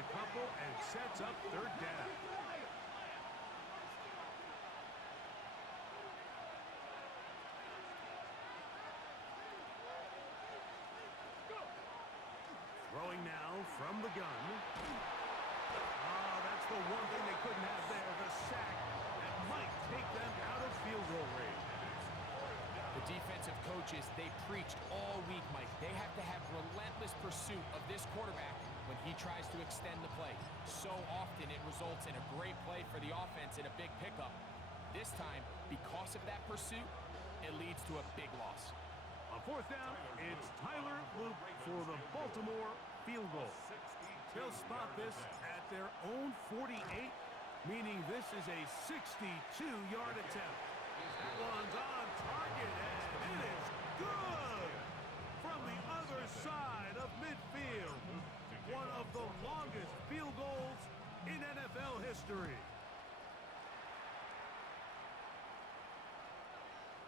a couple and sets up third down. Throwing now from the gun. That's the one thing they couldn't have there, the sack that might take them out of field goal range. The defensive coaches, they preached all week, Mike. They have to have relentless pursuit of this quarterback when he tries to extend the play. So often it results in a great play for the offense and a big pickup. This time, because of that pursuit, it leads to a big loss. On fourth down, it's Tyler Loop for the Baltimore field goal. They'll spot this at their own 48, meaning this is a 62-yard attempt. That one's on target, and it is good! From the other side of midfield, one of the longest field goals in NFL history.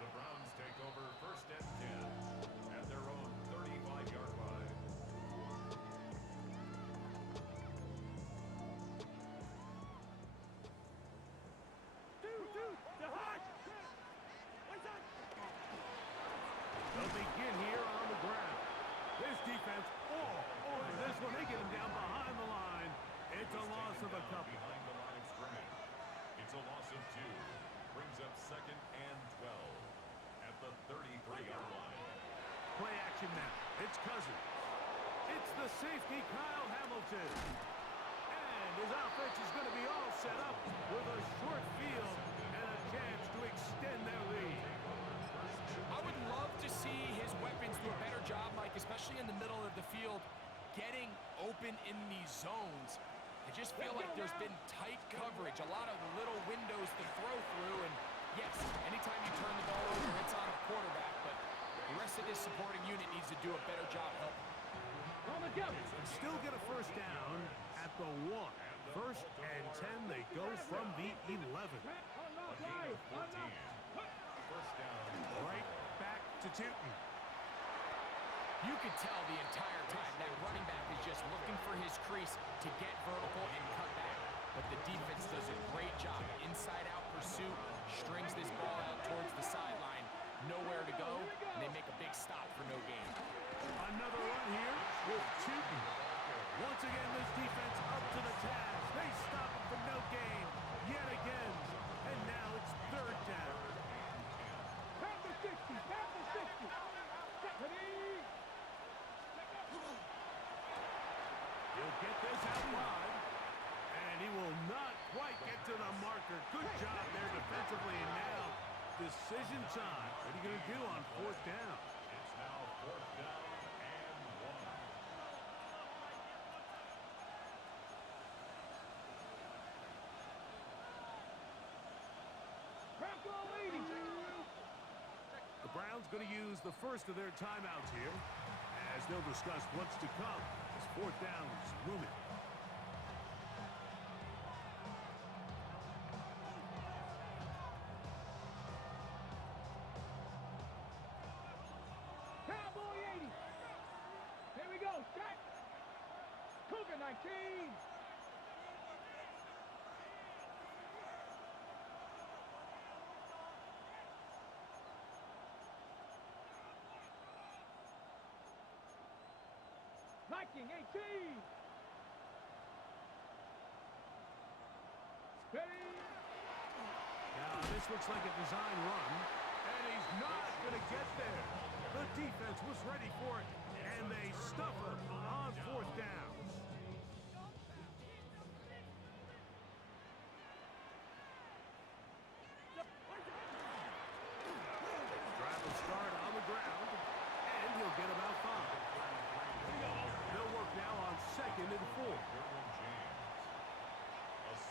The Browns take over first and 10 at their own 35-yard line. They'll begin here on the ground. This defense all over this one. They get him down behind the line. It's a loss of a couple. Behind the line of scrimmage. It's a loss of 2. Brings up second and 12 at the 33-yard line. Play action now. It's Cousins. It's the safety, Kyle Hamilton. And his offense is going to be all set up with a short field and a chance to extend their lead. I would love to see his weapons do a better job, Mike, especially in the middle of the field, getting open in these zones. I just feel like there's been tight coverage, a lot of little windows to throw through, and yes, anytime you turn the ball over, it's on the quarterback, but the rest of this supporting unit needs to do a better job helping. Still get a first down at the 1. First and 10, they go from the 11. First down. Right back to Tootin. You could tell the entire time that running back is just looking for his crease to get vertical and cut back. But the defense does a great job. Inside-out pursuit, strings this ball out towards the sideline. Nowhere to go, and they make a big stop for no gain. Another run here with Tootin. Once again, this defense up to the task. They stop him for no gain yet again. And now it's third down. Panther 60, Panther 60. He'll get this out wide. And he will not quite get to the marker. Good job there defensively. And now, decision time. What are you going to do on fourth down? It's now fourth down and 1. The Browns going to use the first of their timeouts here as they'll discuss what's to come as fourth down is looming. Cowboy 80. Here we go, set. Cougar 19. Viking 18. Ready. Now, this looks like a design run, and he's not going to get there. The defense was ready for it, and they stuff him on fourth down. Drive will start on the ground, and he'll get about 5. They'll work now on second and 4. A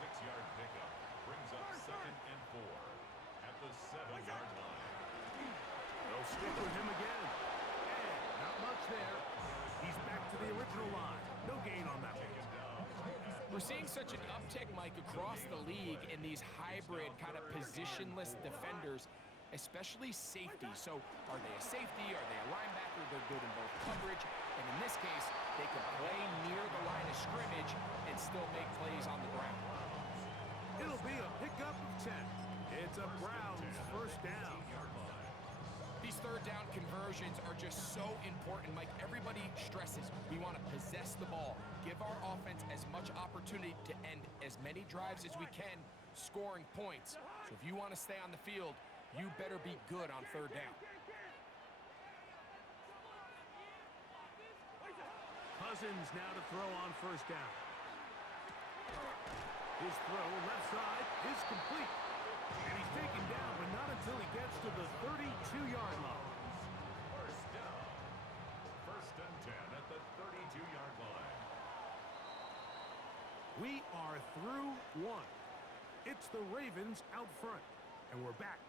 6-yard pickup brings up second and 4 at the 7-yard line. They'll stick with him again. And not much there. He's back to the original line. No gain on that one. We're seeing such an uptick, Mike, across the league in these hybrid kind of positionless defenders, especially safety. So are they a safety? Are they a linebacker? They're good in both coverage. And in this case, they can play near the line of scrimmage and conversions are just so important. Mike, everybody stresses we want to possess the ball, give our offense as much opportunity to end as many drives as we can, scoring points. So if you want to stay on the field, you better be good on third down. Cousins now to throw on first down. His throw left side is complete. And he's taken down, but not until he gets to the 32-yard line. First down. First and 10 at the 32-yard line. We are through one. It's the Ravens out front. And we're back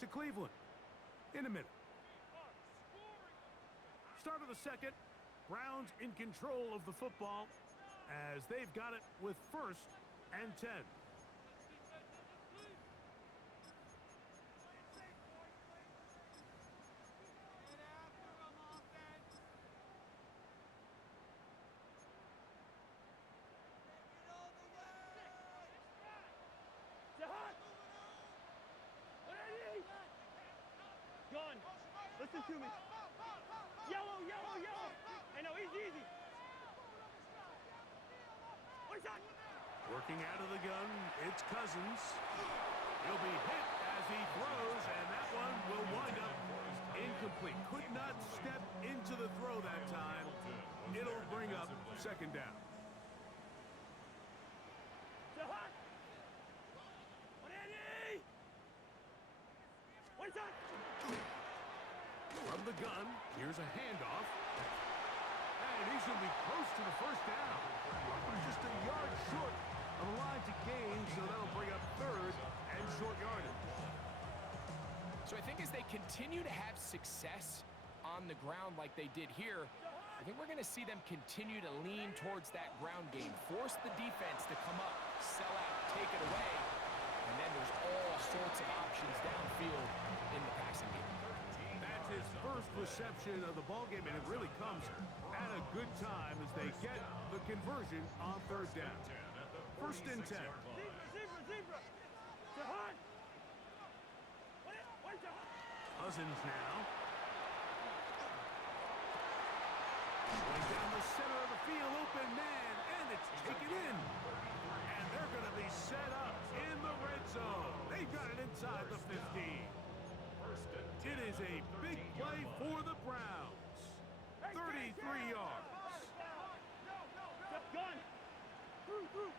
to Cleveland in a minute. Start of the second. Browns in control of the football as they've got it with first and 10. Gun, listen to me. Yellow, yellow, yellow. I know, easy. What's that? Working out of the gun, it's Cousins. He'll be hit as he throws, and that one will wind up incomplete. Could not step into the throw that time. It'll bring up second down. What's that? From the gun, here's a handoff. And he's going to be close to the first down. Just a yard short of the line to gain, so that'll bring up third and short yardage. So I think as they continue to have success on the ground like they did here, I think we're going to see them continue to lean towards that ground game, force the defense to come up, sell out, take it away, and then there's all sorts of options downfield in the passing game. That's his first reception of the ballgame, and it really comes at a good time as they get the conversion on third down. First and 10. Zebra. Jahan. Where's Jahan? Cousins now. Going down the center of the field, open man, and it's taken in. And they're going to be set up in the red zone. They've got it inside the 15. It is a big play for the Browns. 33 yards. Gun. Through.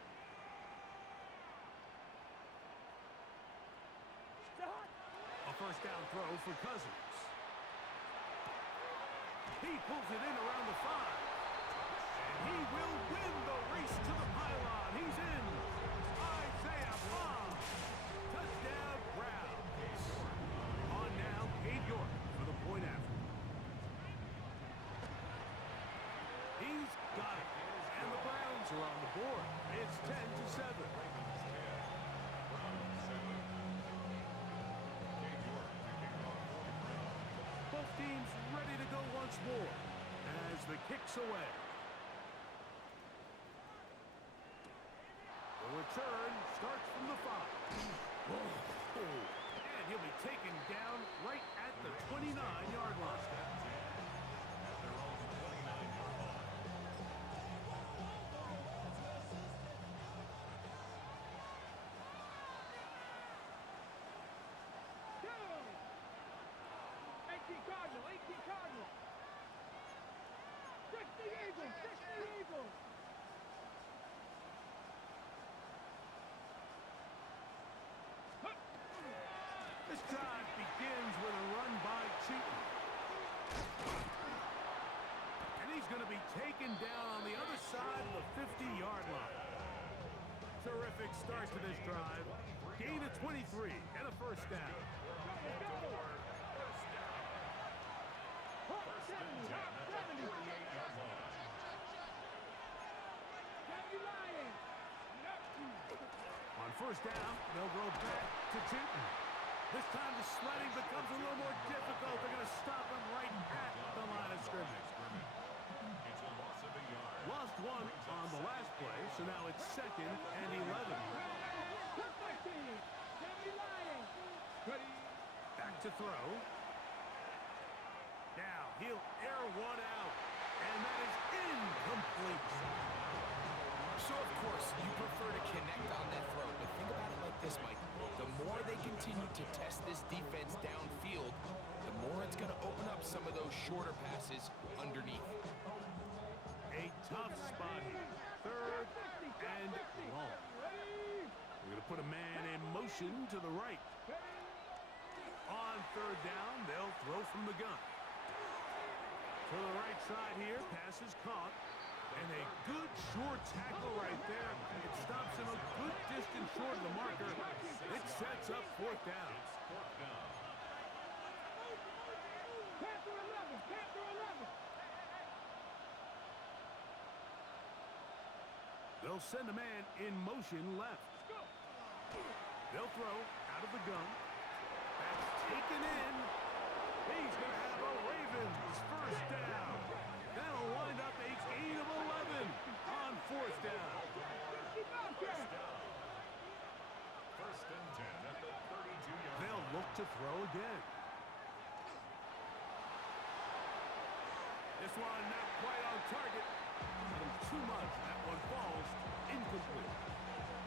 Jahan. A first down throw for Cousins. He pulls it in around the 5. And he will win the race to the pylon. He's in. Isaiah Bond. Touchdown, Browns. On now, Cade York for the point after. He's got it. And the Browns are on the board. It's 10-7. Both teams ready to go once more as the kick's away. The return starts from the 5. And he'll be taken down right at the 29-yard line. Cardinal. 60 Eagles. This drive begins with a run by Cheaton. And he's going to be taken down on the other side of the 50-yard line. Terrific start to this drive. Gain of 23 and a first down. On first down, they'll go back to Cheaton. This time the sledding becomes a little more difficult. They're going to stop him right at the line of scrimmage. It's a loss of a yard. Lost one on the last play, so now it's 2nd and 11. Back to throw. Now He'll air one out, and that is incomplete. So, of course, you prefer to connect on that throw, but think about it like this, Mike. The more they continue to test this defense downfield, the more it's going to open up some of those shorter passes underneath. A tough spot here. Third and long. We're going to put a man in motion to the right. On third down, they'll throw from the gun. To the right side here, pass is caught. And a good short tackle right there. It stops him a good distance short of the marker. It sets up fourth down. They'll send a man in motion left. They'll throw out of the gun. That's taken in. He's going to have a Ravens first down. That'll wind up a gain of 11 on fourth down. First and 10 at the 32-yard. They'll look to throw again. This one not quite on target. Too much. That one falls incomplete.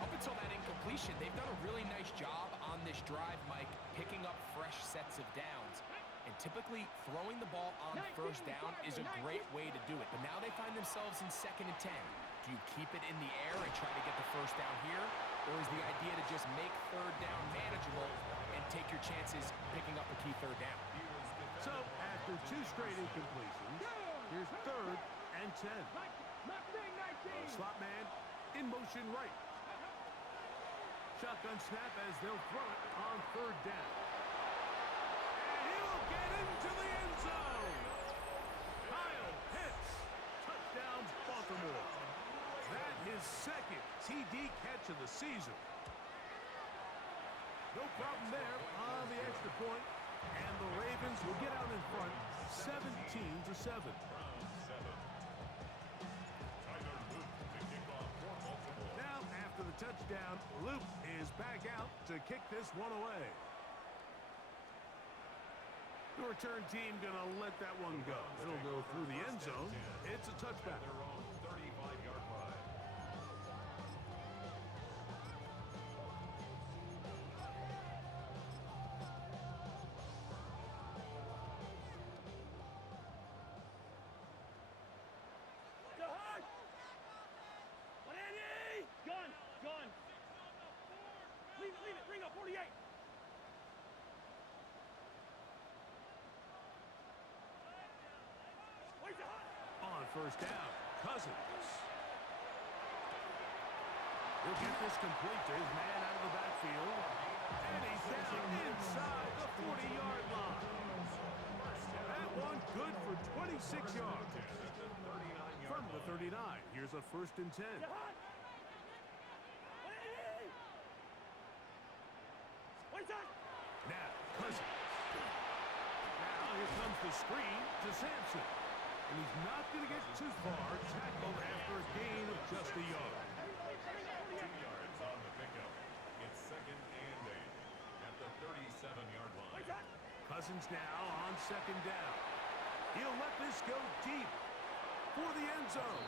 Up until that incompletion, they've done a really nice job on this drive, Mike, picking up fresh sets of downs. And typically, throwing the ball on first down is a great way to do it. But now they find themselves in 2nd and 10. Do you keep it in the air and try to get the first down here? Or is the idea to just make third down manageable and take your chances picking up a key third down? So, after 2 straight incompletions, here's 3rd and 10. Slot man in motion right. Shotgun snap as they'll throw it on 3rd down. And he'll get into the end zone. Kyle Pitts. Touchdown, Baltimore. That his 2nd TD catch of the season. No problem there on the extra point. And the Ravens will get out in front 17-7. Now, after the touchdown, Luke is back out to kick this one away. The return team going to let that one go. It'll go through the end zone. It's a touchback. Their own 35-yard line. Gun. Leave it. Bring up 48. On first down, Cousins. He'll get this complete to his man out of the backfield. And he's down inside the 40-yard line. That one good for 26 yards. From the 39, here's a 1st and 10. Now, Cousins. Now, here comes the screen to Sampson. And he's not going to get too far. Tackled after a gain of just a yard. 2 yards on the pickup. It's 2nd and 8 at the 37-yard line. Cousins now on 2nd down. He'll let this go deep for the end zone.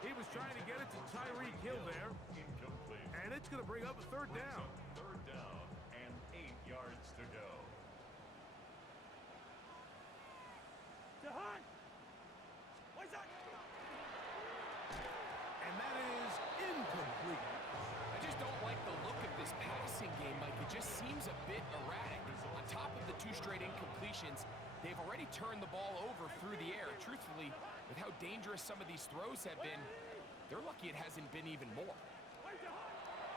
He was trying to get it to Tyreek Hill there. Incomplete. And it's going to bring up a 3rd down. 3rd down and 8 yards to go. And that is incomplete. I just don't like the look of this passing game, Mike. It just seems a bit erratic. On top of the 2 straight incompletions, they've already turned the ball over through the air. Truthfully, with how dangerous some of these throws have been, they're lucky it hasn't been even more.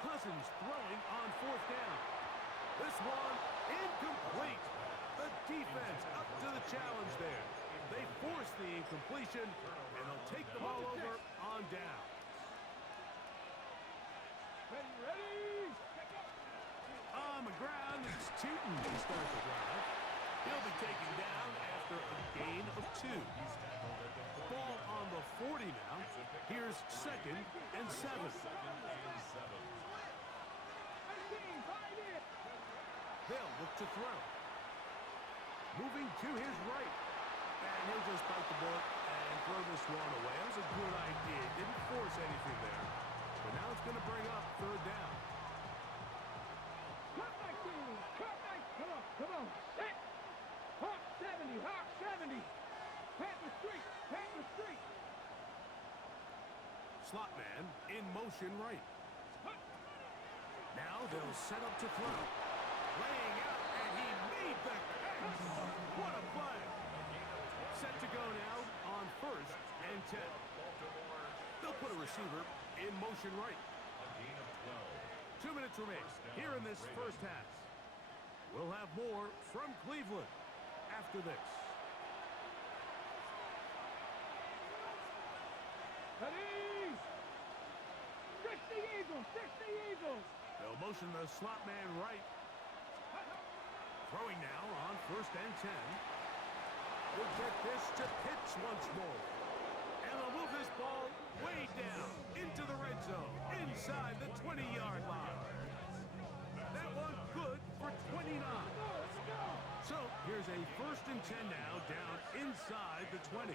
Cousins throwing on 4th down. This one incomplete. The defense up to the challenge there. They force the incompletion, and they'll take the ball over on down. Ready? On the ground, it's Tootin to start the drive. He'll be taken down after a gain of 2. Ball on the 40 now. Here's 2nd and 7. They'll look to throw. Moving to his right. And he'll just bite the bullet and throw this one away. That was a good idea. Didn't force anything there. But now it's going to bring up third down. Cut back to him. Cut back. Come on. Set. Hawk 70. Hawk 70. Panther Street. Panther Street. Slot man in motion right. Now they'll set up to throw. Laying out, and he made the catch. What a play. Set to go now on first and 10. They'll put a receiver in motion right. 2 minutes remain here in this first half. We'll have more from Cleveland after this. Ready? 60 Eagles. 60 Eagles. They'll motion the slot man right. Throwing now on first and 10. We'll get this to Pitts once more. And they'll move this ball way down into the red zone, inside the 20-yard line. That one good for 29. So here's a first and 10 now, down inside the 20.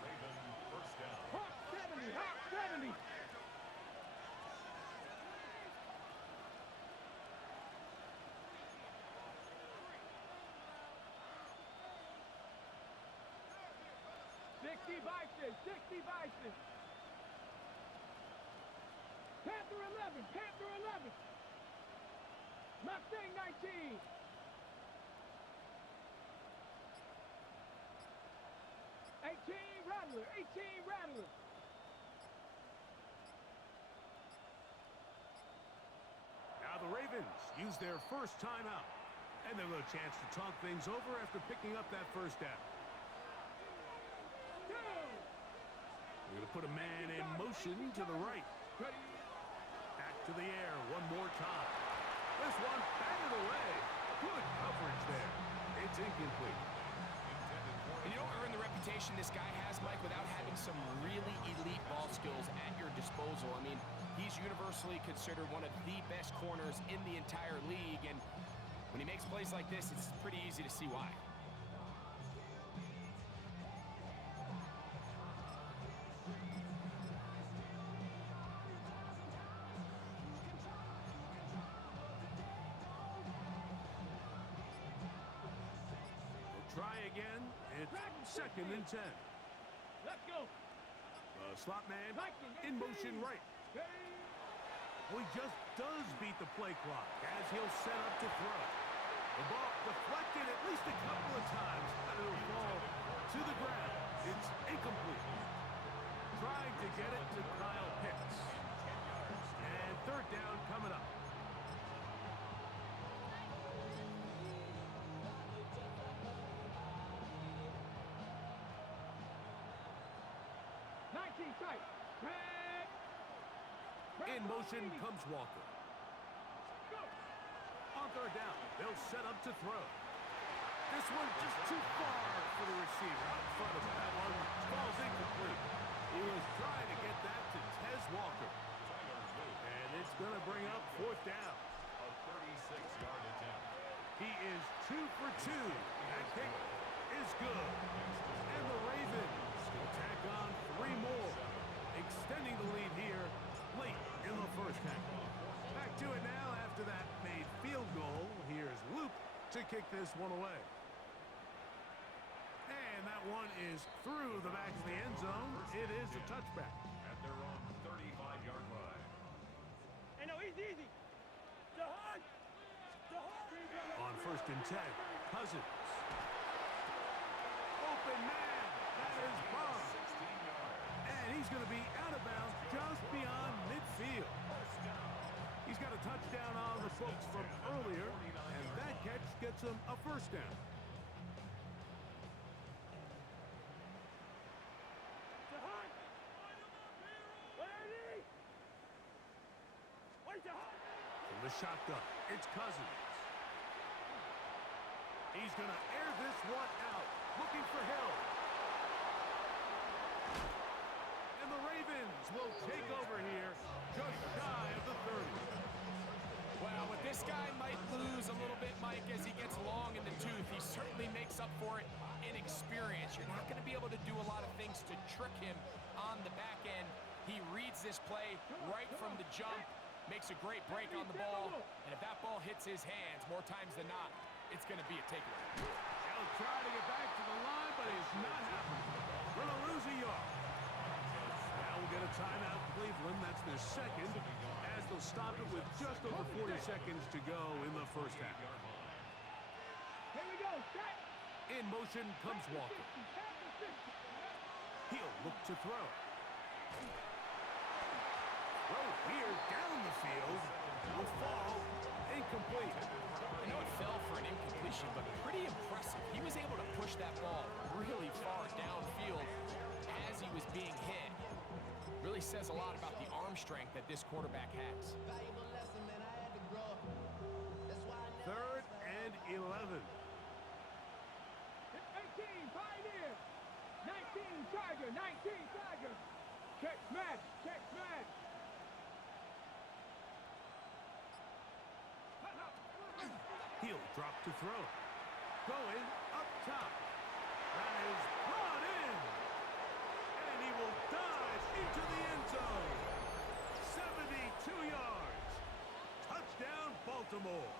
Hawk 70. Hawk 70. Bison. Panther 11. Panther 11. Mustang 19. Rattler. 18 Rattler. Now the Ravens use their first timeout. And they'll have a chance to talk things over after picking up that first down. We're going to put a man in motion to the right. Back to the air one more time. This one batted away. Good coverage there. It's incomplete. And you don't earn the reputation this guy has, Mike, without having some really elite ball skills at your disposal. I mean, he's universally considered one of the best corners in the entire league. And when he makes plays like this, it's pretty easy to see why. Try again. It's second and 10. Let's go. The slot man in motion right. Well, he just does beat the play clock as he'll set up to throw. The ball deflected at least a couple of times, but it'll fall to the ground. It's incomplete. Trying to get it to Kyle Pitts. And third down coming up. In motion comes Walker. On third down, they'll set up to throw. This one just too far for the receiver out in front of him. That one falls incomplete. He was trying to get that to Tez Walker. And it's going to bring up fourth down. A 36-yard attempt. He is 2 for 2. That kick is good. And the Ravens will tack on 3 more, extending the lead here late in the first half. Back to it now after that made field goal. Here's Luke to kick this one away. And that one is through the back of the end zone. It is a touchback. At their own 35-yard line. Hey, no, easy. Jahan. On first and 10, Cousins. Open man. That is Bond. 16 yards. And he's going to be out of bounds just beyond midfield. He's got a touchdown on the books from earlier, and that catch gets him a first down. Jahan. Where is he? Where's Jahan? From the shotgun, it's Cousins. He's going to air this one out, looking for Hill. And the Ravens will take over here, just shy of the 30. Well, what this guy might lose a little bit, Mike, as he gets long in the tooth, he certainly makes up for it in experience. You're not going to be able to do a lot of things to trick him on the back end. He reads this play right from the jump, makes a great break on the ball, and if that ball hits his hands more times than not, it's going to be a takeaway. He'll try to get back to the line, but it's not happening. Going to lose a yard. Now we'll get a timeout, Cleveland. That's their second, as they'll stop it with just over 40 seconds to go in the first half. Here we go, set. In motion comes Walker. He'll look to throw. Throw here down the field. Will fall. Incomplete. I know it fell for an incompletion, but pretty impressive. He was able to push that ball really far downfield as he was being hit. Really says a lot about the arm strength that this quarterback has. Third and 11. 18, Pioneer. 19, Tiger. 19, Tiger. Check smash. Check smash. He'll drop to throw. Going up top. That is brought in. And he will dive into the end zone. 72 yards. Touchdown, Baltimore.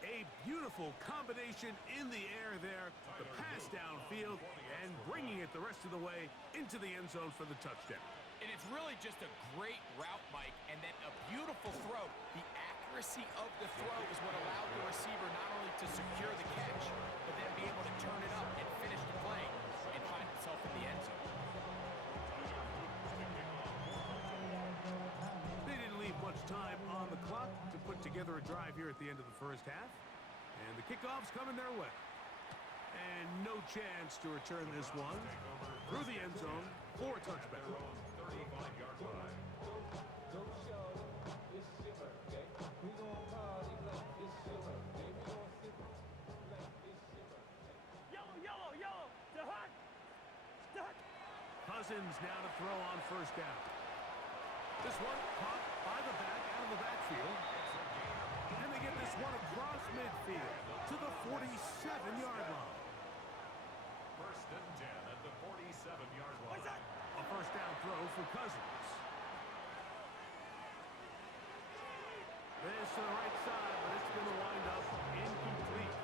A beautiful combination in the air there. The pass downfield and bringing it the rest of the way into the end zone for the touchdown. And it's really just a great route, Mike, and then a beautiful throw. The accuracy of the throw is what allowed the receiver not only to secure the catch, but then be able to turn it up and finish the play and find himself in the end zone. They didn't leave much time on the clock to put together a drive here at the end of the first half. And the kickoff's coming their way. And no chance to return this one through the end zone for a touchback. Cousins now to throw on first down. This one caught by the back out of the backfield. And they get this one across midfield to the 47-yard line. First and 10 at the 47-yard line. A first down throw for Cousins. This to the right side, but it's going to wind up incomplete.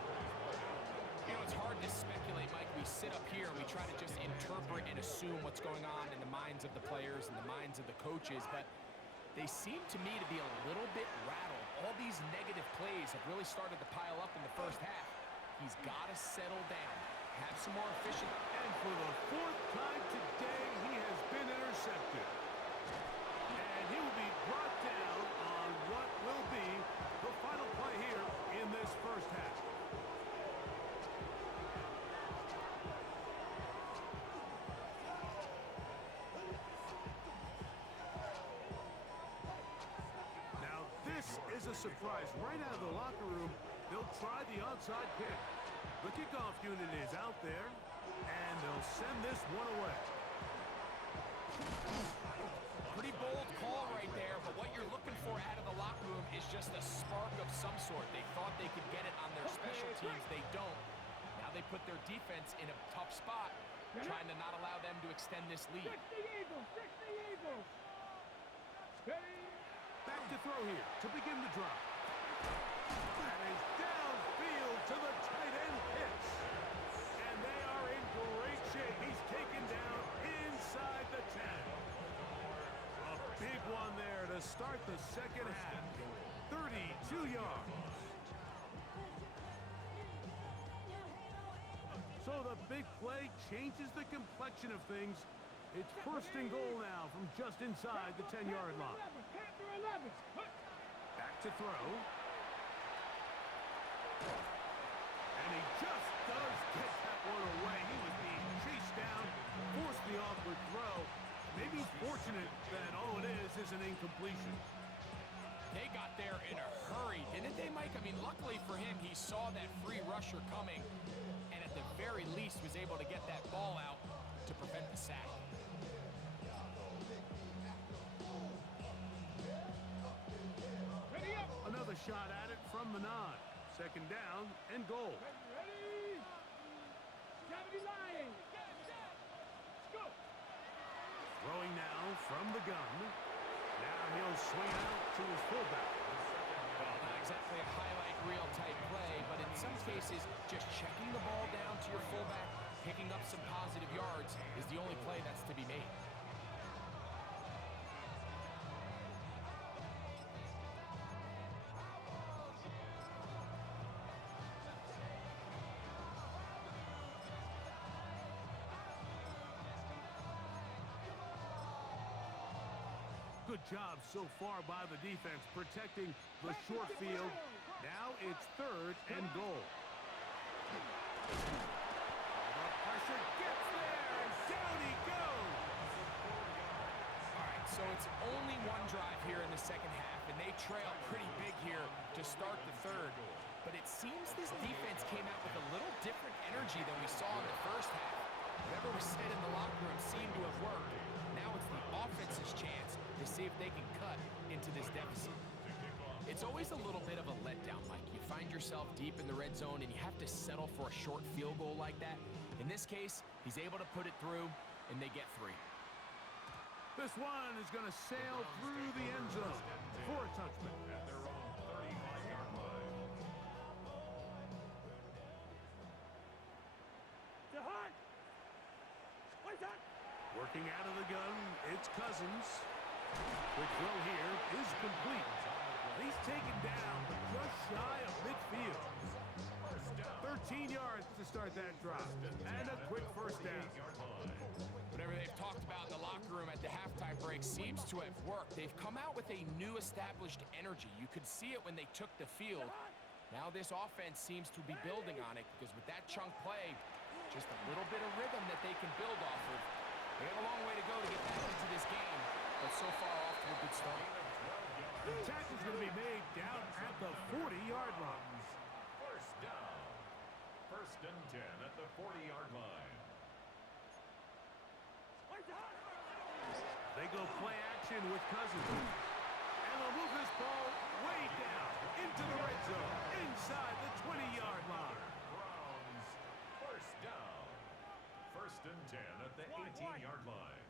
You know, it's hard to speculate, Mike. We sit up here and we try to just interpret and assume what's going on in the minds of the players and the minds of the coaches, but they seem to me to be a little bit rattled. All these negative plays have really started to pile up in the first half. He's got to settle down, have some more efficient. And for the fourth time today, he has been intercepted. And he will be brought down on what will be the final play here in this first half. Now, this is a surprise. Right out of the locker room, they'll try the onside kick. The kickoff unit is out there, and they'll send this one away. Pretty bold call right there, but what you're looking for out of the locker room is just a spark of some sort. They thought they could get it on their special teams. They don't. Now they put their defense in a tough spot, trying to not allow them to extend this lead. 60 Eagles, 60 Eagles. Back to throw here to begin the drive. That is downfield to the tight end hits. And they are in great shape. He's taken down inside the 10. A big one there to start the second half. 32 yards. So the big play changes the complexion of things. It's first and goal now from just inside the 10-yard line. Back to throw. And he just does get that one away. He was being chased down, forced the awkward throw. Maybe he's fortunate that all it is an incompletion. They got there in a hurry, didn't they, Mike? I mean, luckily for him, he saw that free rusher coming, and at the very least was able to get that ball out to prevent the sack. Another shot at it from the 9. Second down and goal. Ready? 70 line. Let's go. Throwing now from the gun. Now he'll swing out to his fullback. Well, not exactly a highlight reel type play, but in some cases, just checking the ball down to your fullback, picking up some positive yards is the only play that's to be made. Good job so far by the defense protecting the short field. Now it's third and goal. The pressure gets there, and down he goes. All right, so it's only one drive here in the second half, and they trail pretty big here to start the third. But it seems this defense came out with a little different energy than we saw in the first half. Whatever was said in the locker room seemed to have worked. Now it's the offense's chance to see if they can cut into this deficit. It's always a little bit of a letdown, Mike. You find yourself deep in the red zone and you have to settle for a short field goal like that. In this case, he's able to put it through, and they get 3. This one is going to sail through the end zone for a touchback. At their own 35-yard line. Jahan. What's that? Working out of the gun, it's Cousins. Quick throw here is complete. He's taken down just shy of midfield. 13 yards to start that drive. And a quick first down. Whatever they've talked about in the locker room at the halftime break seems to have worked. They've come out with a new established energy. You could see it when they took the field. Now this offense seems to be building on it because with that chunk play, just a little bit of rhythm that they can build off of. They have a long way to go to get back into this game, but so far off to a good start. The tackle's going to be made down at the 40-yard line. First down. First and 10 at the 40-yard line. They go play action with Cousins. And they'll move this ball way down into the red zone, inside the 20-yard line. Browns. First down. First and 10 at the 18-yard line.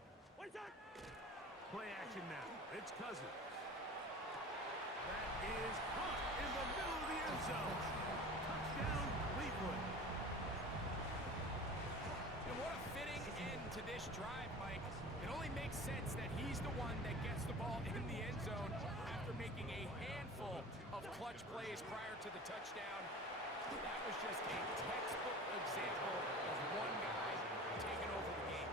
Play action now. It's Cousins. That is caught in the middle of the end zone. Touchdown, Cleveland. And what a fitting end to this drive, Mike. It only makes sense that he's the one that gets the ball in the end zone after making a handful of clutch plays prior to the touchdown. That was just a textbook example of one guy taking over the game.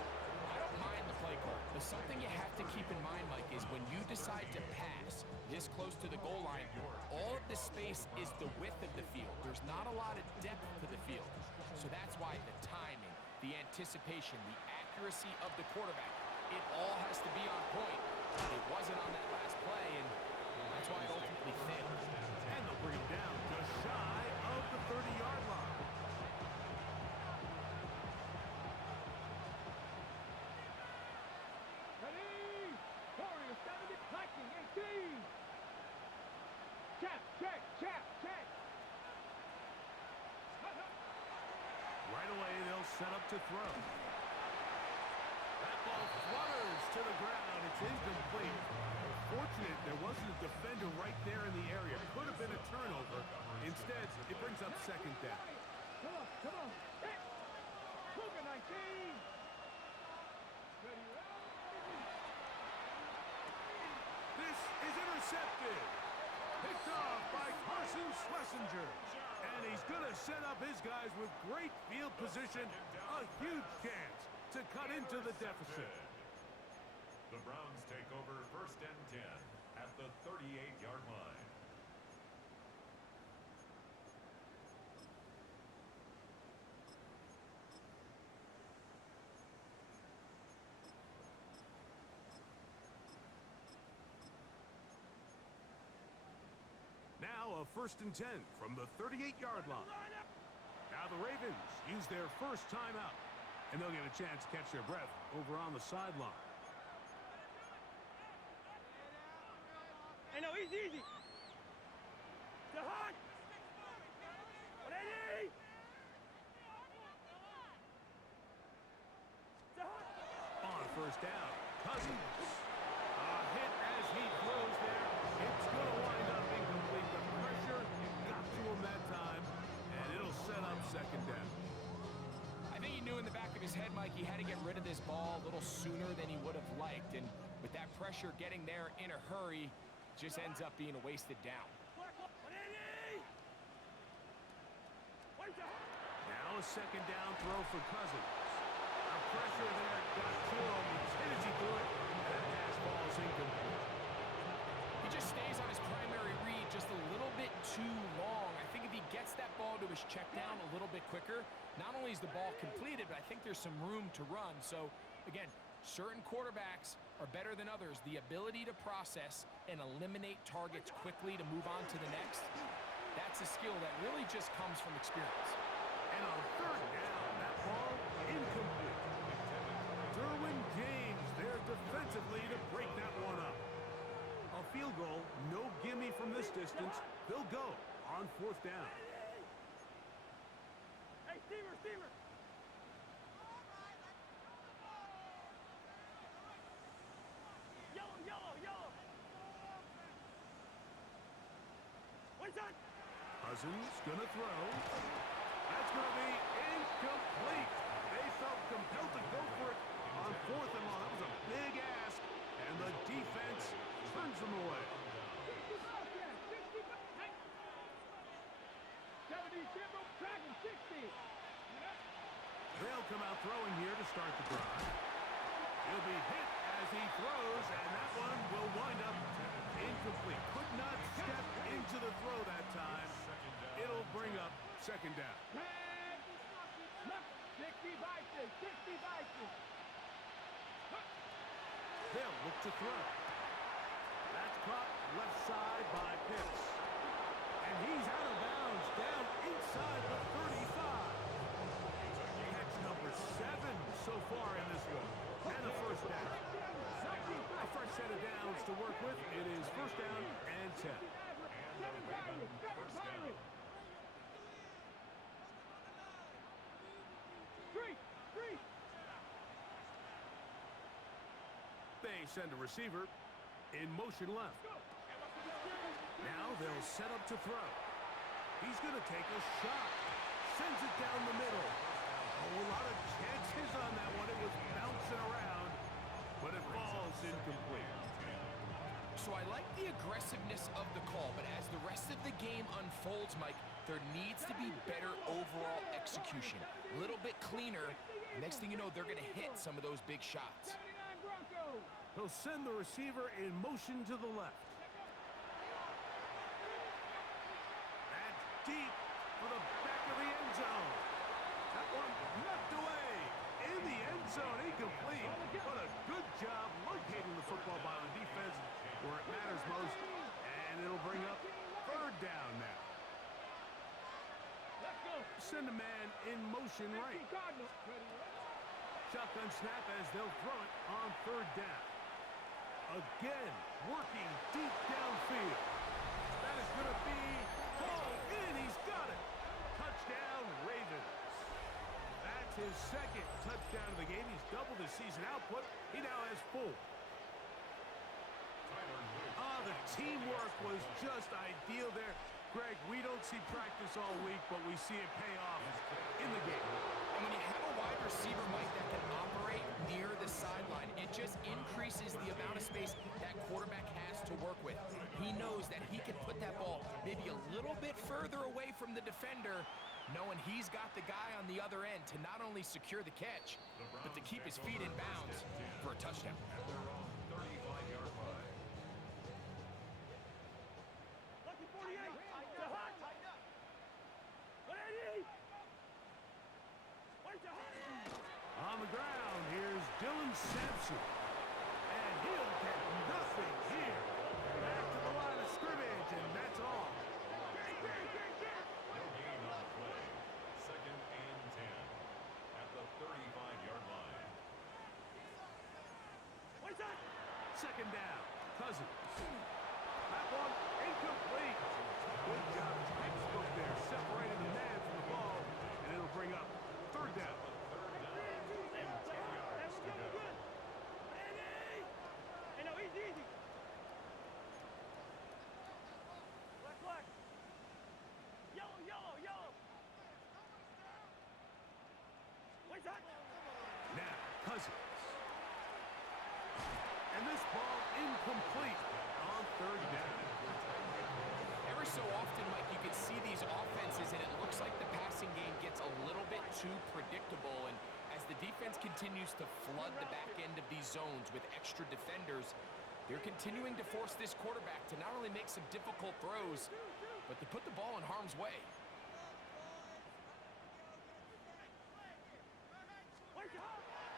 I don't mind the play call, but something you have to keep in mind, Mike, is when you decide to pass this close to the goal line, all of the space is the width of the field. There's not a lot of depth to the field. So that's why the timing, the anticipation, the accuracy of the quarterback, it all has to be on point. It wasn't on that last play, and that's why it ultimately failed. And they'll bring him down just shy of the 30-yard line. Ready? Warriors 70, Viking 18. Check. Right away, they'll set up to throw. That ball flutters to the ground. It's incomplete. Fortunate there wasn't a defender right there in the area. Could have been a turnover. Instead, it brings up second down. Come on. Hit. Cougar 19. Ready? This is intercepted. Picked off by Carson Schlesinger. And he's going to set up his guys with great field position. A huge chance to cut into the deficit. The Browns take over first and 10 at the 38-yard line. Now a first and 10 from the 38-yard line. Now the Ravens use their first timeout, and they'll get a chance to catch their breath over on the sideline. Hey, no, easy. Jahan. first down. Cousins. A hit as he throws there. It's going to wind up incomplete. The pressure got to him that time, and it'll set up second down. I think he knew in the back of his head, Mike, he had to get rid of this ball a little sooner than he would have liked. And with that pressure getting there in a hurry, just ends up being a wasted down. Now a second down throw for Cousins. The pressure there got to him. He's hit as he threw it, and that pass falls incomplete. He just stays on his primary read just a little bit too long. I think if he gets that ball to his check down a little bit quicker, not only is the ball completed, but I think there's some room to run. So, again, certain quarterbacks are better than others. The ability to process and eliminate targets quickly to move on to the next, that's a skill that really just comes from experience. And on third down, that ball incomplete. Derwin James there defensively to break that one up. A field goal, no gimme from this distance. They'll go on fourth down. Hey, Steamer, Steamer. Yellow, yellow, yellow. What's that? Cousins gonna throw. That's gonna be incomplete. They felt compelled to go for it on fourth and long. That was a big ask, and the defense turns them away. 70, Timber, tracking 60. They'll come out throwing here to start the drive. He'll be hit as he throws, and that one will wind up incomplete. Could not step into the throw that time. It'll bring up second down. 60 vices, 60 vices. They'll look to throw. That's caught left side by Pitts. And he's out of bounds, down inside the 35. Catch number 7 so far in this one. And a first down. A fresh set of downs to work with. It is first down and 10. They send a receiver in motion left. Now they'll set up to throw. He's going to take a shot. Sends it down the middle. A whole lot of chances on that one. It was bouncing around, but it falls incomplete. So I like the aggressiveness of the call, but as the rest of the game unfolds, Mike, there needs to be better overall execution. A little bit cleaner. Next thing you know, they're going to hit some of those big shots. He'll send the receiver in motion to the left. That's deep for the back of the end zone. That one knocked away in the end zone, incomplete. What a good job locating the football by the defense where it matters most. And it'll bring up third down now. Send a man in motion right. Shotgun snap as they'll throw it on third down. Again, working deep downfield. That is going to be hauled in. He's got it. Touchdown, Ravens. That's his second touchdown of the game. He's doubled his season output. He now has 4. The teamwork was just ideal there. Greg, we don't see practice all week, but we see it pay off in the game. And when you have a wide receiver, Mike, that can operate near the sideline, it just increases the amount of space that quarterback has to work with. He knows that he can put that ball maybe a little bit further away from the defender, knowing he's got the guy on the other end to not only secure the catch, but to keep his feet in bounds for a touchdown. At their own 35-yard line. Lucky 48. To Hunt. Ready? Wait to Hunt. On the ground, here's Dylan Sampson. And he'll get nothing here. Back to the line of scrimmage, and that's all. No gain on the play. Second and 10 at the 35-yard line. Wait that. Second down, Cousins. That one incomplete. Good job, textbook there, separating the man from the ball, and it'll bring up third down. complete on third down. Every so often, Mike, you can see these offenses, and it looks like the passing game gets a little bit too predictable. And as the defense continues to flood the back end of these zones with extra defenders, they're continuing to force this quarterback to not only make some difficult throws, but to put the ball in harm's way.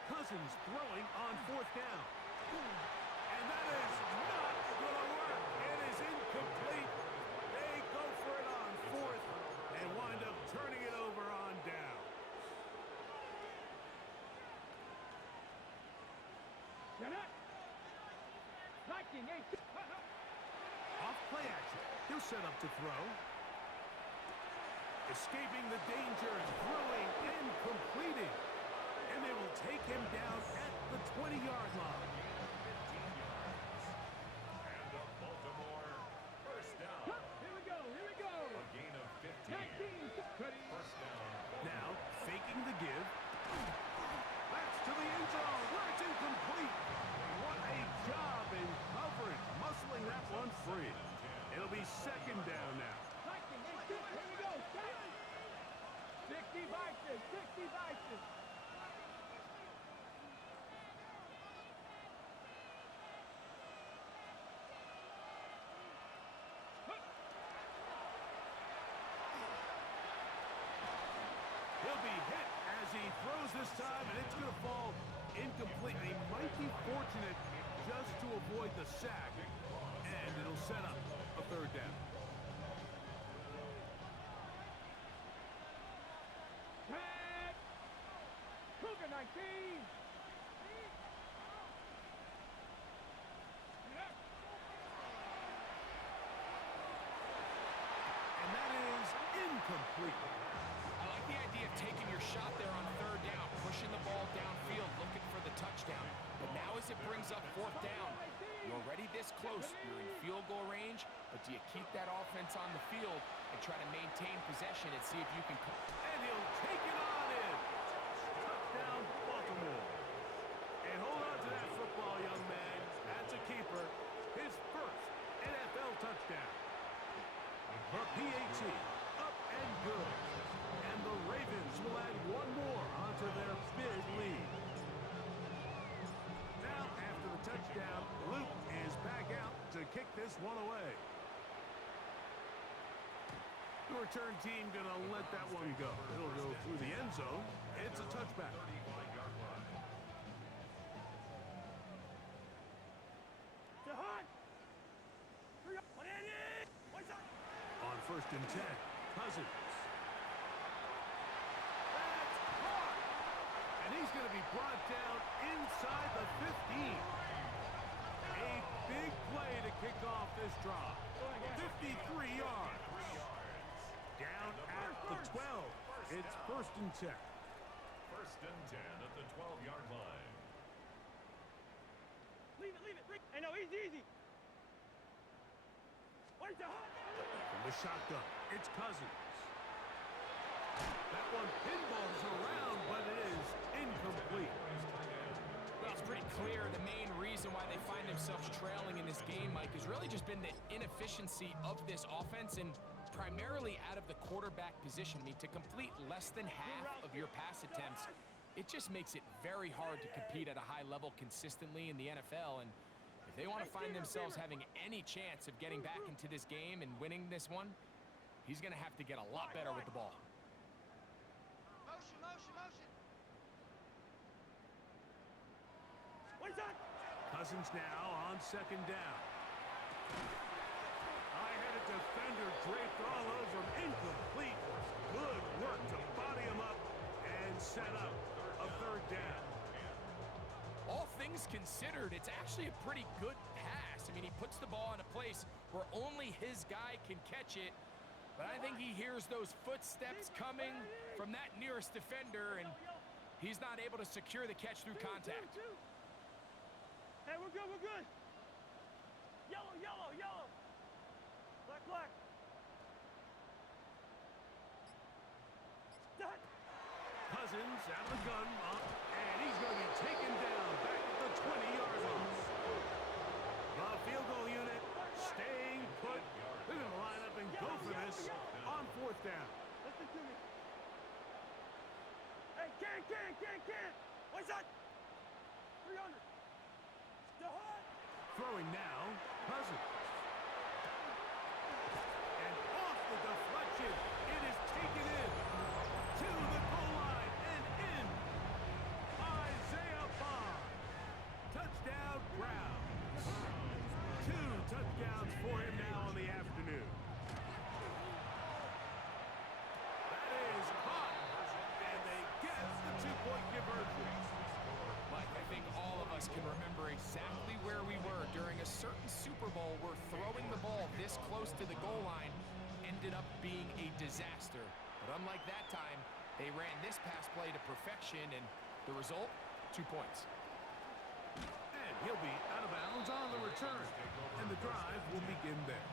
Cousins throwing on fourth down. And that is not going to work. It is incomplete. They go for it on fourth and wind up turning it over on down. Off play action. He'll set up to throw. Escaping the danger, throwing and completing. And they will take him down at the 20-yard line. 15 yards. And the Baltimore first down. Here we go. A gain of 15. First down. Now, faking the give. That's to the end zone, where it's incomplete. What a job in coverage, muscling that one free. It'll be second down now. Here we go. 60 Vikings. He'll be hit as he throws this time, and it's going to fall incomplete. He might be fortunate just to avoid the sack, and it'll set up a third down. Cougar 19. And that is incomplete. I like the idea of taking your shot there on third down, pushing the ball downfield, looking for the touchdown. But now as it brings up fourth down, you're already this close. You're in field goal range, but do you keep that offense on the field and try to maintain possession and see if you can... And he'll take it on in. Touchdown, Baltimore. And hold on to that football, young man. That's a keeper. His first NFL touchdown. The PAT, up and good. And the Ravens will add one more onto their big lead. Now, after the touchdown, Luke is back out to kick this one away. The return team going to let that one go. It'll go through the end zone. It's a touchback. 35-yard line. On first and 10, Cousins. That's caught. And he's going to be brought down inside the 15. A big play to kick off this drive. 53 yards. Down at the 12. It's first and 10. First and 10 at the 12-yard line. Leave it. Hey, no, easy. From the shotgun, it's Cousins. That one pinballs around, but it is incomplete. Well, it's pretty clear the main reason why they find themselves trailing in this game, Mike, has really just been the inefficiency of this offense and primarily out of the quarterback position. I mean, to complete less than half of your pass attempts, it just makes it very hard to compete at a high level consistently in the NFL. And if they want to find themselves having any chance of getting back into this game and winning this one, he's going to have to get a lot better with the ball. Cousins now on second down. High-headed defender draped all over him. Incomplete. Good work to body him up and set up a third down. All things considered, it's actually a pretty good pass. I mean, he puts the ball in a place where only his guy can catch it. But I think he hears those footsteps coming from that nearest defender, and he's not able to secure the catch through contact. Hey, we're good. Yellow. Black. Cousins out of the gun, and he's going to be taken down back at the 20-yard line. The Throwing now, Cousins. And off the deflection, it is taken in. To the goal line and in. Isaiah Bond. Touchdown, Browns. 2 touchdowns for him now in the afternoon. That is caught. And they get the 2-point conversion. Mike, I think all of us can remember exactly where we were during a certain Super Bowl where throwing the ball this close to the goal line ended up being a disaster. But unlike that time, they ran this pass play to perfection, and the result, 2 points. And he'll be out of bounds on the return. And the drive will begin there.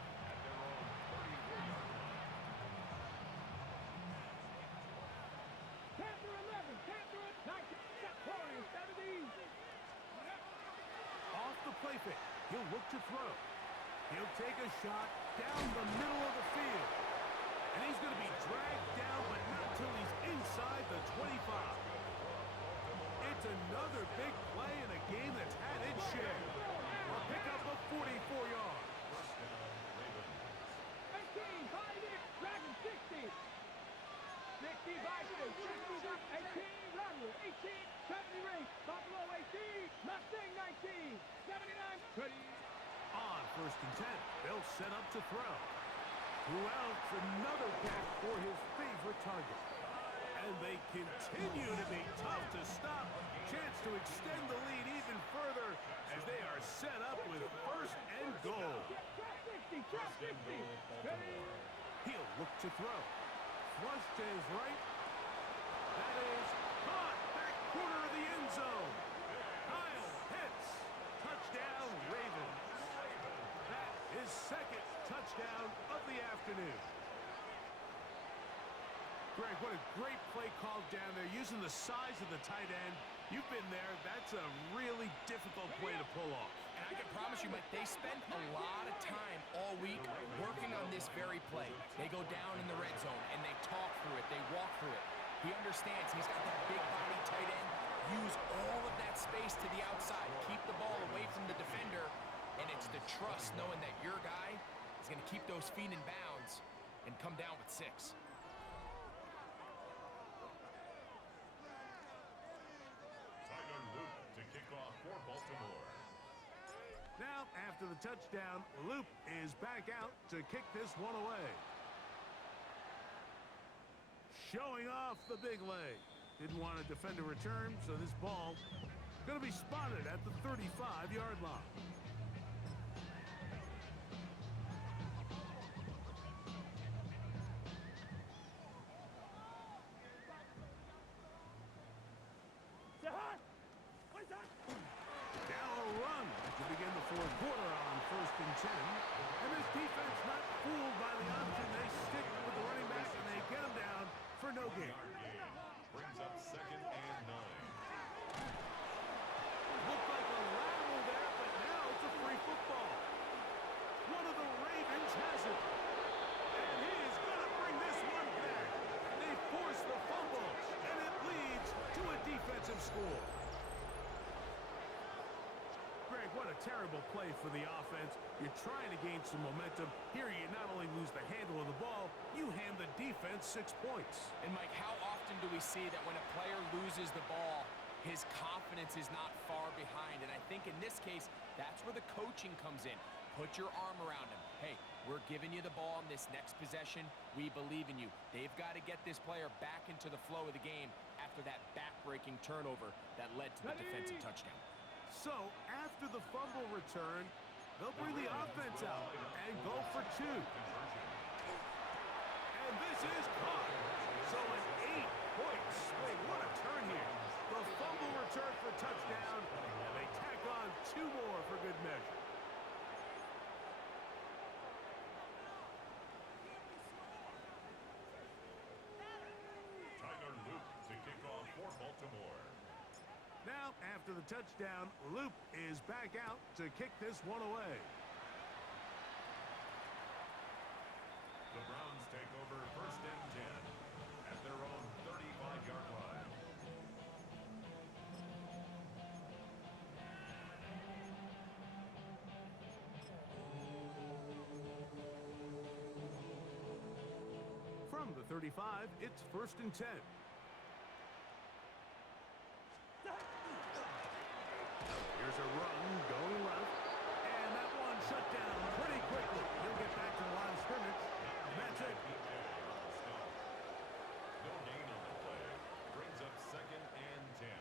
Panther 11, Panther 19, step 40, 70. Off the play fake. He'll look to throw. He'll take a shot down the middle of the field. And he's going to be dragged down, but not till he's inside the 25. It's another big play in a game that's had its share. A pickup of 44 yards. 18, Biden, Dragon 60. 60, Biden, 60, 18, Rodwood, 18, 70 Ring, Buffalo 18, Mustang 19, 79, 30. On 1st and 10, they'll set up to throw. Who else? Another catch for his favorite target. And they continue to be tough to stop. Chance to extend the lead even further as they are set up with 1st and goal. Trap 60, trap 60. He'll look to throw. Flush to his right. That is caught. Back corner of the end zone. Kyle Pitts. Touchdown, Ravens. That is 2nd touchdown of the afternoon. Greg, what a great play called down there, using the size of the tight end. You've been there. That's a really difficult play to pull off. And I can promise you, Mike, they spent a lot of time all week working on this very play. They go down in the red zone, and they talk through it. They walk through it. He understands he's got that big body tight end. Use all of that space to the outside. Keep the ball away from the defender. And it's the trust knowing that your guy is going to keep those feet in bounds and come down with 6. Now, after the touchdown, Loop is back out to kick this one away. Showing off the big leg. Didn't want to defend a return, so this ball going to be spotted at the 35-yard line. Now a run to begin the 4th quarter on 1st and 10. And this defense not fooled by the option. They stick with the running back and they get him down for no gain. Brings up 2nd and 9. Looked like a lateral there, but now it's a free football. One of the Ravens has it. And he is going to bring this one back. They force the fumble, and it leads to a defensive score. Greg, what a terrible play for the offense. You're trying to gain some momentum. Here you not only lose the handle of the ball, you hand the defense 6 points. And Mike, how often do we see that when a player loses the ball, his confidence is not far behind? And I think in this case, that's where the coaching comes in. Put your arm around him. Hey, we're giving you the ball in this next possession. We believe in you. They've got to get this player back into the flow of the game after that back-breaking turnover that led to the defensive touchdown. So, after the fumble return, they'll bring the offense out and go for 2. And this is caught. So an 8-point swing. What a turn here. The fumble return for touchdown, and they tack on 2 more for good measure. Tyler Luke to kick off for Baltimore. Now, after the touchdown, Loop is back out to kick this one away. The Browns take over 1st and 10 at their own 35-yard line. 35, it's 1st and 10. Here's a run going left. And that one shut down pretty quickly. He'll get back to the line of scrimmage. And that's it. No gain on the play. Brings up 2nd and 10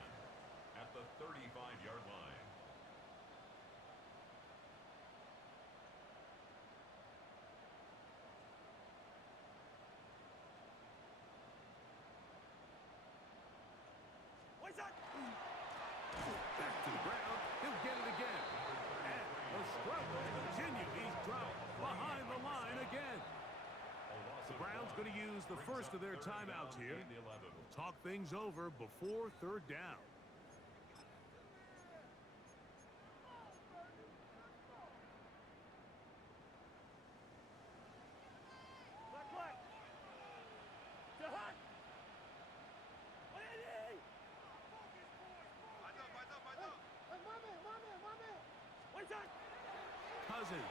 at the 35-yard line. Back to the ground. He'll get it again. And the struggles continue. He's dropped behind the line again. The Browns going to use the first of their timeouts here. Talk things over before 3rd down. Cousins.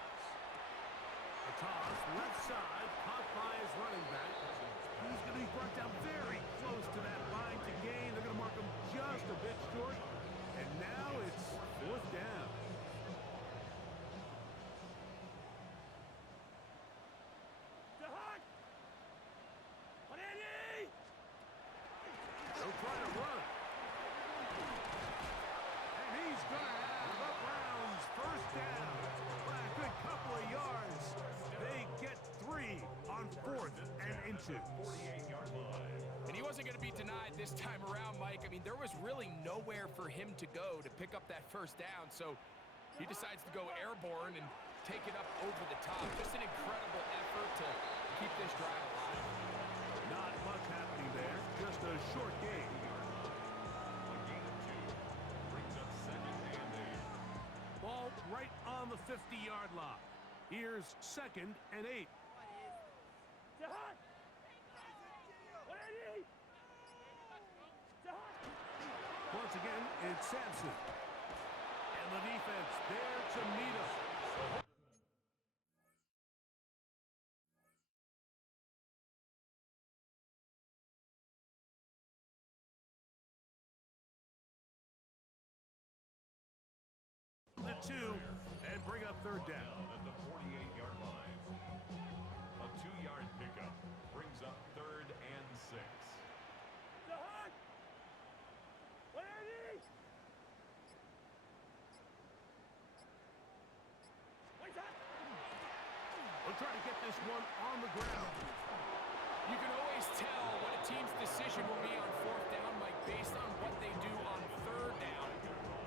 The toss, left side, caught by his running back. He's going to be brought down very close to that line to gain. They're going to mark him just a bit short. And now it's 4th down. They'll try to run. And he's going to have the Browns 1st down. By a good couple of yards. They get 3 on 4th and inches. 48-yard line. And he wasn't going to be denied this time around, Mike. I mean, there was really nowhere for him to go to pick up that 1st down, so he decides to go airborne and take it up over the top. Just an incredible effort to keep this drive alive. Not much happening there. Just a short game. A gain of 2 brings up 2nd and 8. Ball right on the 50-yard line. Here's 2nd and 8. Once again, it's Sampson. And the defense there to meet him. The 2 and bring up 3rd down. At the 48-yard line. A 2-yard pickup brings up 3rd and 6. We'll try to get this one on the ground. You can always tell what a team's decision will be on 4th down, Mike, based on what they do on 3rd down.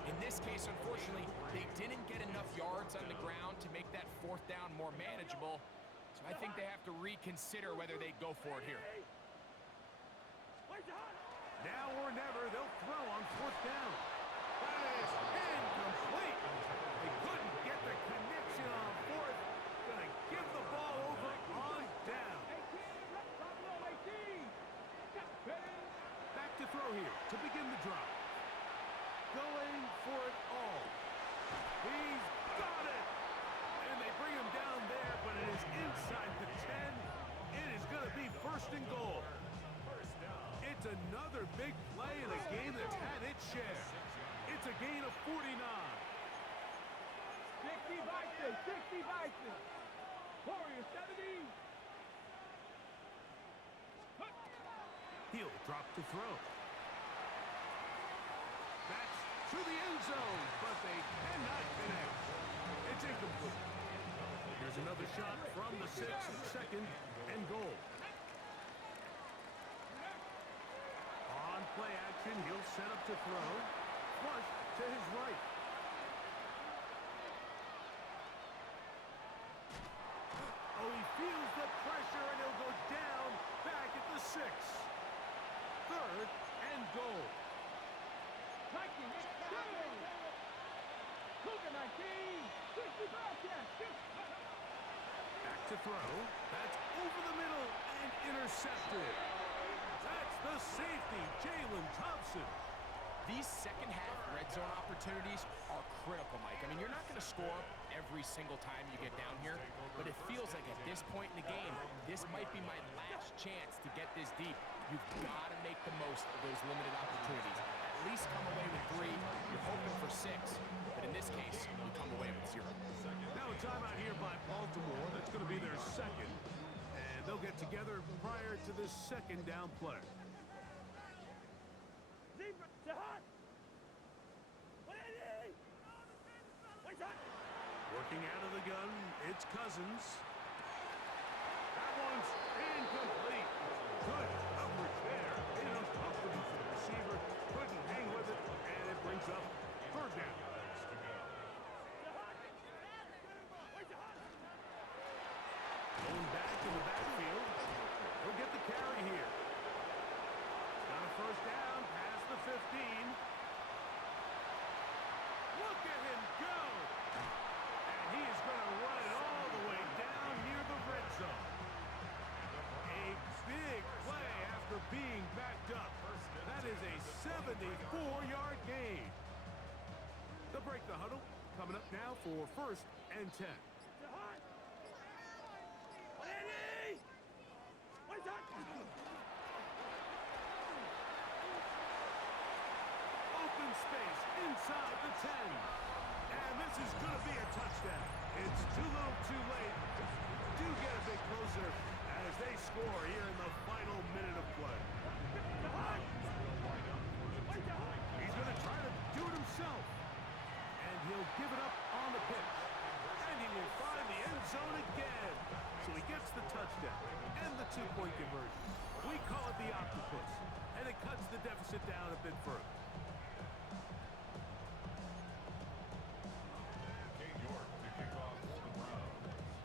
In this case, unfortunately, they didn't get enough yards on the ground to make that 4th down more manageable. So I think they have to reconsider whether they go for it here. Now or never, they'll throw on 4th down. That is incomplete. They couldn't get the connection on 4th. Gonna give the ball over on down. Back to throw here to begin the drive. Going for it all. He's got it. And they bring him down there, but it is inside the 10. It is going to be 1st and goal. It's another big play in a game that's had its share. It's a gain of 49. 60 Bison, 60 Bison. Warriors 70. He'll drop to throw. That's to the end zone, but they cannot connect. It's incomplete. Here's another shot from the 6, 2nd and goal. On play action, he'll set up to throw. Flush to his right. Oh, he feels the pressure, and he'll go down back at the 6. 3rd and goal. Striking, it's good. Cougar 19, 60 Bobcats. Back to throw. That's over the middle and intercepted. That's the safety, Jalen Thompson. These second half red zone opportunities are critical, Mike. I mean, you're not going to score every single time you get down here, but it feels like at this point in the game, this might be my last chance to get this deep. You've got to make the most of those limited opportunities. At least come away with 3. You're hoping for 6, but in this case, you come away with 0. Now a timeout here by Baltimore. That's going to be their second. And they'll get together prior to this second down play. Zebra, Jahan! Working out of the gun, it's Cousins. That one's incomplete. Good coverage there. It is uncomfortable for the receiver. Couldn't hang with it, and it brings up third down. Going back in the backfield. He'll get the carry here. Got a first down past the 15. Look at him go! And he is going to run it all the way down near the red zone. A big play after being backed up. That is a 74-yard gain. They'll break the huddle. Coming up now for first and 10. Open space inside the 10. And this is going to be a touchdown. It's too little too late. Do get a bit closer as they score here in the final minute of play. He's going to try to do it himself. And he'll give it up on the pitch. And he will find the end zone again. So he gets the touchdown and the 2-point conversion. We call it the octopus. And it cuts the deficit down a bit further.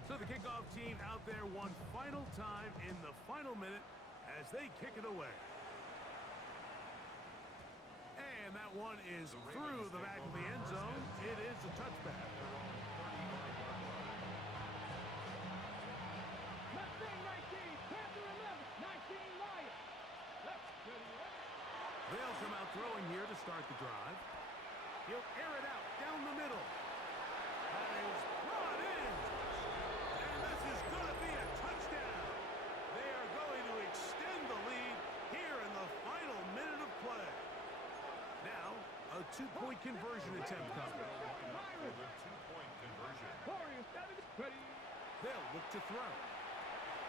So the kickoff team out there one final time in the final minute as they kick it away. And that one is through the back of the end zone. It is a touchback. Mustang 19, Panther 11, 19 Lions. That's pretty right. They'll come out throwing here to start the drive. He'll air it out down the middle. That is brought in. And this is going to be a touchdown. They are going to extend the lead here in the final minute of play. Now, a 2-point conversion attempt coming. Warriors, ready. They'll look to throw.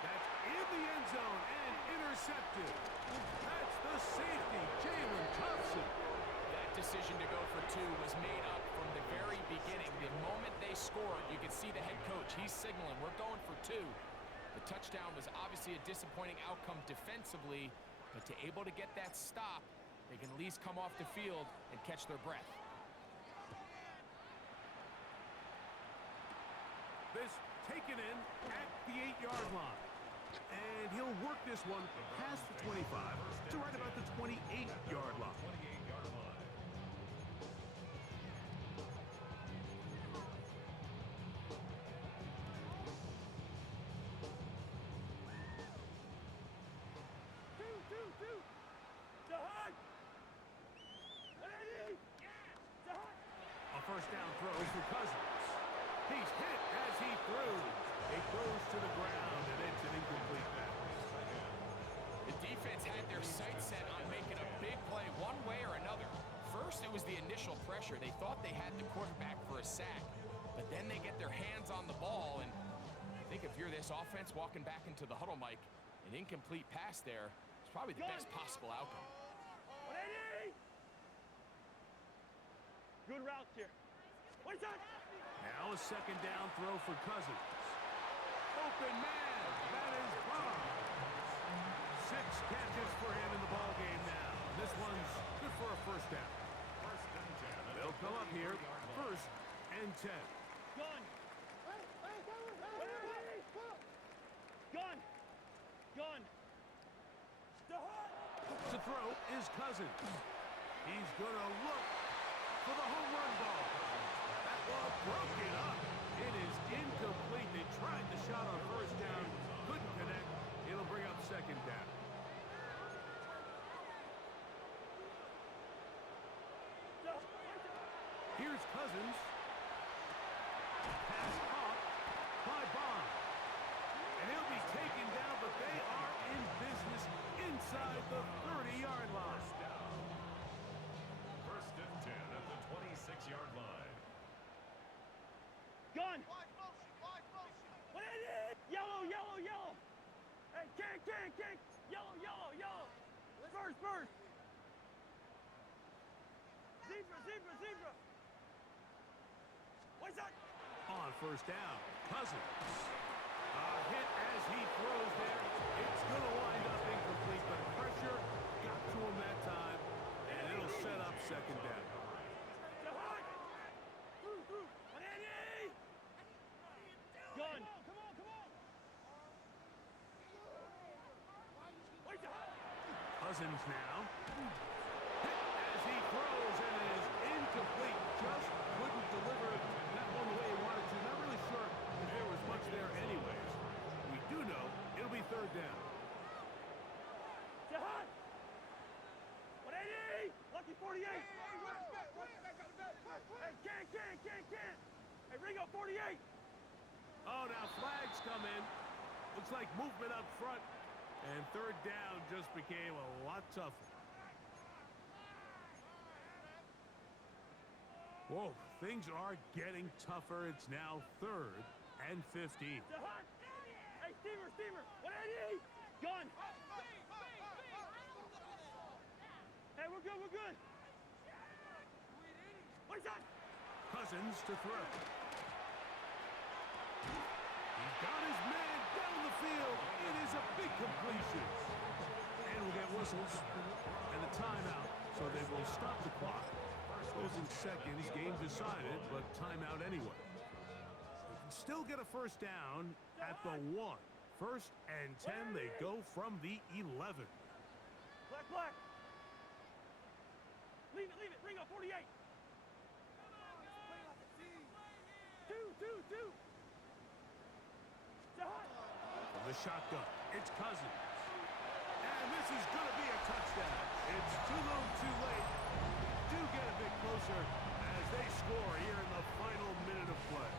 That's in the end zone and intercepted. That's the safety, Jalen Thompson. That decision to go for 2 was made up from the very beginning. The moment they scored, you could see the head coach. He's signaling, we're going for 2. The touchdown was obviously a disappointing outcome defensively, but to able to get that stop, they can at least come off the field and catch their breath. This taken in at the 8-yard line. And he'll work this one past the 25 to right about the 28-yard line. A first down throw for Cousins. He's hit as he threw. It goes to the ground, and it's an incomplete pass. The defense had their sights set on making a big play one way or another. First, it was the initial pressure. They thought they had the quarterback for a sack, but then they get their hands on the ball, and I think if you're this offense walking back into the huddle, Mike, an incomplete pass there is probably the best possible outcome. Good route here. Now a second down throw for Cousins. Open man. That is Bob. 6 catches for him in the ball game now. This one's good for a first down. They'll come up here. First and 10. Gun. Gun. Gun. To throw is Cousins. He's going to look for the home run ball. That ball broken up. It is incomplete. They tried the shot on first down. Couldn't connect. It'll bring up second down. Here's Cousins. kick. Yellow, yellow, yellow. First. Zebra. What's that? On first down, Cousins. A hit as he throws there. It's going to wind up incomplete, but pressure got to him that time, and it'll set up second down. Gun. Cousins now. Hit as he throws, and it is incomplete. Just couldn't deliver that one the way he wanted to. Not really sure if there was much there anyways. We do know it'll be third down. Jahan! 180! Lucky 48! Hey, can! Hey, Ringo, 48! Oh, now flags come in. Looks like movement up front. And third down just became a lot tougher. Whoa, things are getting tougher. It's now 3rd and 15. Jahan! Hey, Steamer! 180! Gun! Hey, we're good! What's that? Cousins to throw. He's got his man down the field. It is a big completion. And we'll get whistles and a timeout, so they will stop the clock. Closing seconds, game decided, but timeout anyway. They can still get a first down at the 1. 1st and 10, they go from the 11. Black! Leave it, Ringo, 48! Two! Jahan! From the shotgun, it's Cousins. And this is going to be a touchdown. It's too little, too late. Do get a bit closer as they score here in the final minute of play.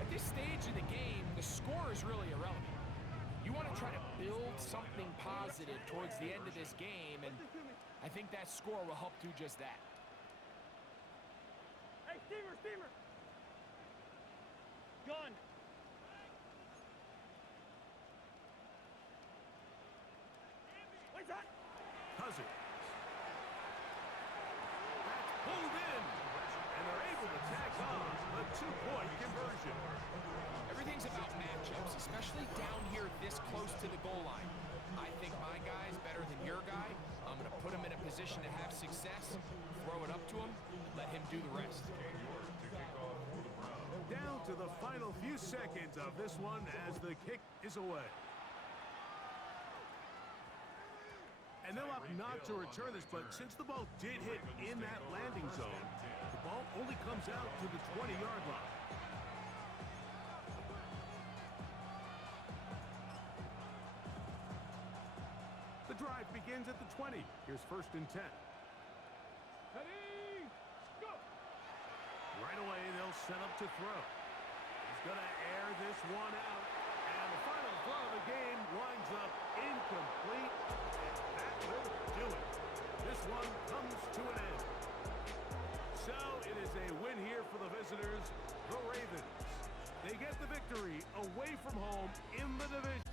At this stage of the game, the score is really irrelevant. You want to try to build something positive towards the end of this game, and I think that score will help do just that. Hey, Steamer! Gun! What's that? Cousins. That's pulled in. And they're able to tack on a 2-point conversion. Everything's about matchups, especially down here this close to the goal line. I think my guy's better than your guy. I'm going to put him in a position to have success, throw it up to him, let him do the rest. Down to the final few seconds of this one as the kick is away. And they'll opt not to return this, but since the ball did hit in that landing zone, the ball only comes out to the 20-yard line. The drive begins at the 20. Here's 1st and 10. Ready, go! Right away, they'll set up to throw. He's going to air this one out. And the final throw of the game winds up incomplete. And that will do it. This one comes to an end. So it is a win here for the visitors, the Ravens. They get the victory away from home in the division.